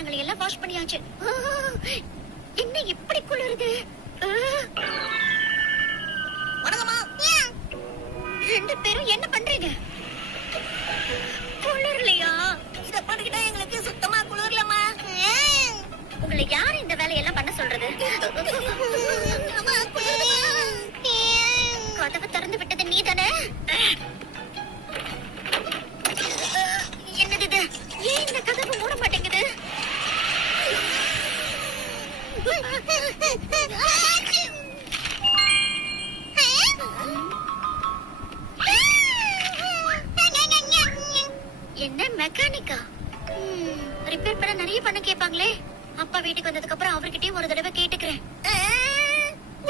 பாத்திரங்களை எல்லாம் வாஷ் பண்ணியாச்சு. என்ன இப்படி குளிருது? வணக்கம்மா. ரெண்டு பேரும் என்ன பண்றீங்க? குளிரலையா? இத பண்ணிக்கிட்டா எங்களுக்கு சுத்தமா குளிரலம்மா. உங்களை யாரு இந்த வேலையெல்லாம் பண்ண சொல்றது? அம்மா, குளிருதும்மா. கதவு திறந்து விட்டது நீ தானே? என்னது இது? ஏன் இந்த கதவு மூட மாட்டேங்குது? என்ன மெக்கானிக்கா? ரிப்பேர் பண்ண நிறைய பண்ண கேட்பாங்களே. அப்பா வீட்டுக்கு வந்ததுக்கு அப்புறம் அவர்கிட்டயும் ஒரு தடவை கேட்டுக்கிறேன்.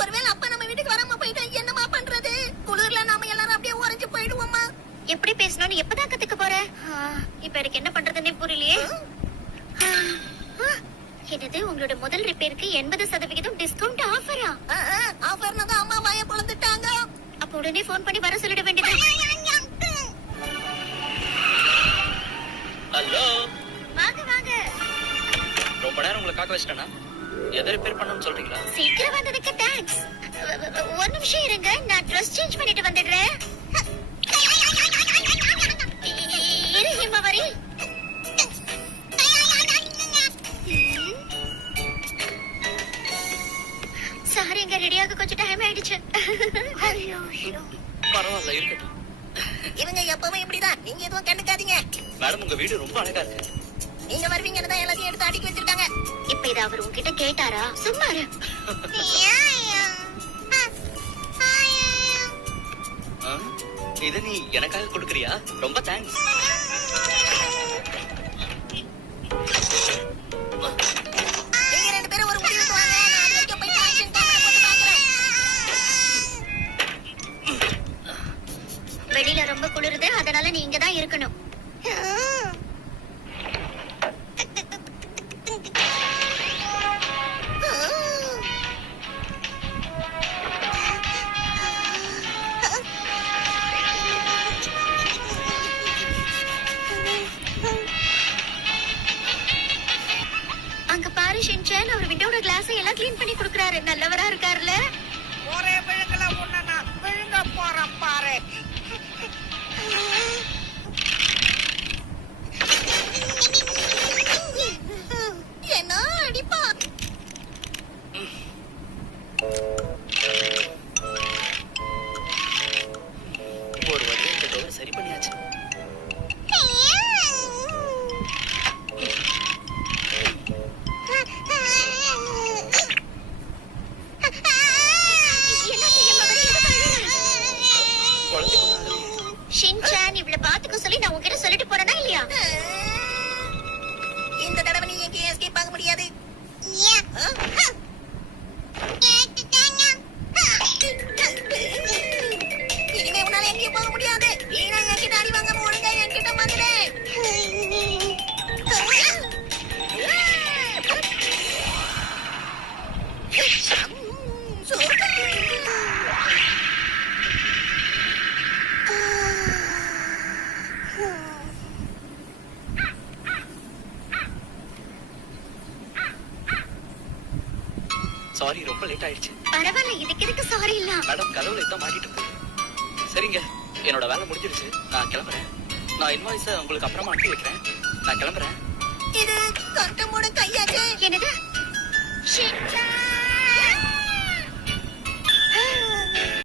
ஒருவேளை அப்பா நம்ம வீட்டுக்கு வராம போயிட்டா என்னமா பண்றது? குளிர்ல நாம எல்லாரும் அப்படியே உறைஞ்சு போயிடுவோமா? எப்படி பேசணும்னு எப்பதான் கத்துக்க போற? இப்ப எனக்கு என்ன பண்றதுன்னே புரியலையே. என்னது, உங்களோட முதல் ரிப்பேருக்கு 80% டிஸ்கவுண்ட் ஆஃபரா? ஆஃபர்னா தான் அம்மா வாயை பொளந்துட்டாங்க. அப்ப உடனே போன் பண்ணி வர சொல்லிட வேண்டியது. ஹலோ, வாங்க வாங்க. ரொம்ப நேரம் உங்களை காக்க வச்சிட்டேனா? எதை ரிப்பேர் பண்ணணும்னு சொல்றீங்களா? சீக்கிரம் வந்ததுக்கு தேங்க்ஸ். ஒரு நிமிஷம் இருங்க, நான் ட்ரெஸ் சேஞ்ச் பண்ணிட்டு வந்துடுறேன். இரு ஹிமவரி. சாரிங்க, ரெடியாக கொஞ்சம் டைம் ஆயிடுச்சு. பரவாயில்ல, இருக்கட்டும். இவங்க எப்பவுமே இப்படிதான். நீங்க எதுவும் கண்டுக்காதீங்க. மேடம், உங்க வீடு ரொம்ப அழகா இருக்கு. நீங்க வருவீங்கன்னு தான் எல்லாத்தையும் எடுத்து அடுக்கி வச்சிருக்காங்க. இப்ப இத அவர் உங்ககிட்ட கேட்டாரா? சும்மா இரு. ஆ? இதை நீ எனக்காக கொடுக்கறியா? ரொம்ப தேங்க்ஸ். நீங்க ரெண்டு பேரும் ஒரு முடிவுக்கு வாங்க. நான் அது வரைக்கும் போய் ஆக்ஷன் கேமரா போட்டு பார்க்கறேன். வெளியில ரொம்ப குளிருது, அதனால நீ இங்கதான் இருக்கணும். அங்க பாரு ஷின்சான், அவர் விண்டோட கிளாஸ் எல்லாம் க்ளீன் பண்ணி கொடுக்கறாரு. நல்லவரா இருக்காருல்ல? ஒரே விழுங்கல உன்ன நான் விழுங்க போறேன் பாரு. என்ன அடிப்பா? ஒரு வழியா இந்த டோரை சரி பண்ணியாச்சு. குழந்தைக்கு ஒண்ணும் ஆகலையே. ஷின்சான், இவள பாத்துக்க சொல்லி நான் உன்கிட்ட சொல்லிட்டு போறேனா இல்லையா? இந்த தடவை நீ எங்கேயும் எஸ்கேப் ஆக முடியாது. இனிமே உன்னால எங்கேயும் போக முடியாது. வீணா என்கிட்ட அடி வாங்காம ஒழுங்கா என்கிட்ட வந்துடு. சாரி, ரொம்ப லேட் ஆயிடுச்சு. பரவாயில்ல, இதுக்கு எதுக்கு சாரி இல்ல? மேடம், கதவுல இதான் மாட்டிட்டு இருக்கு. சரிங்க, என்னோட வேலை முடிஞ்சிருச்சு. நான் கிளம்புறேன். நான் இன்வாய்ஸை உங்களுக்கு அப்புறமா அனுப்பி வைக்கிறேன். நான் கிளம்புறேன். இது கட்டமோட கையாச்சு. என்னது? ஷின்சான்